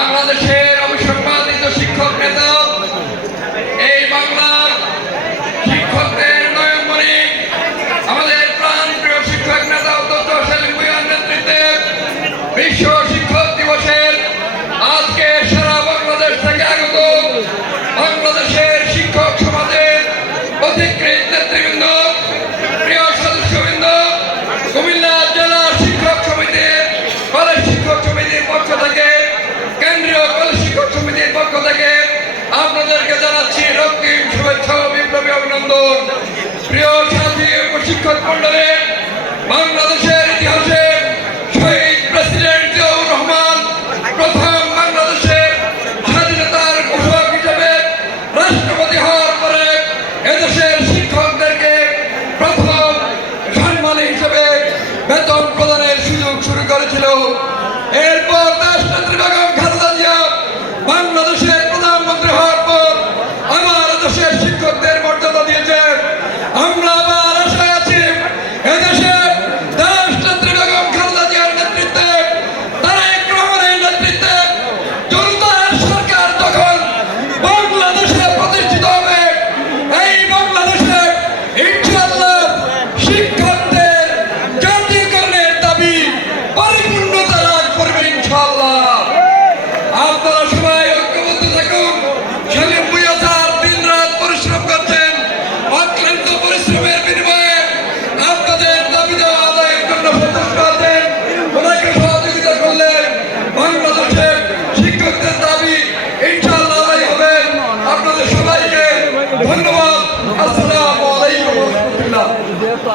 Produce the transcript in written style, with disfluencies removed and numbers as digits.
বাংলাদেশের অবিসংবাদিত শিক্ষক নেতা, এই বাংলার শিক্ষকদের নয়নমণি, আমাদের প্রাণপ্রিয় শিক্ষক নেতা অধ্যক্ষ সেলিম ভূঁইয়ার নেতৃত্বে বিশ্ব শিক্ষক দিবসের আজকে সারা বাংলাদেশ থেকে আগত বাংলাদেশের শিক্ষক সমাজের অধিকৃত নেতৃবৃন্দ, প্রিয় সদস্যবৃন্দ, কুমিল্লা জেলা শিক্ষক সমিতির কলেজ শিক্ষক সমিতির পক্ষ থেকে, কেন্দ্রীয় কলেজ শিক্ষক সমিতির পক্ষ থেকে আপনাদেরকে জানাচ্ছি রক্তিম শুভেচ্ছা ও বিপ্লবী অভিনন্দন। প্রিয় সাথী শিক্ষক মন্ডলী,